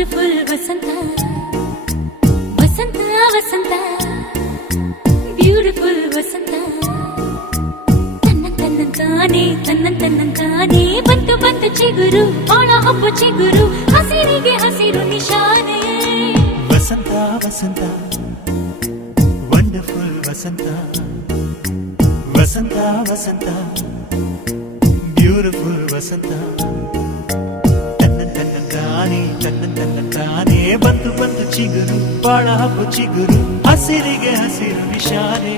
beautiful ವಸಂತ ವಸಂತ ವಸಂತ beautiful ವಸಂತ ತನ್ನಂತಾನೆ ಬಂತು ಬಂತು ಚಿಗುರು ಬಾಳ ಹಬ್ಬ ಚಿಗುರು ಹಸಿರಿಗೆ ಹಸಿರು ನಿಶಾನೆ ವಸಂತ ವಸಂತ ವಂಡರ್ಫುಲ್ ವಸಂತ ವಸಂತ ವಸಂತ ಬ್ಯೂಟಿಫುಲ್ ವಸಂತ ತನ್ನಂತಾನೆ ಬಂತು ಬಂತು ಚಿಗುರು ಬಾಳ ಹಬ್ಬ ಚಿಗುರು ಹಸಿರಿಗೆ ಹಸಿರು ನಿಶಾನೆ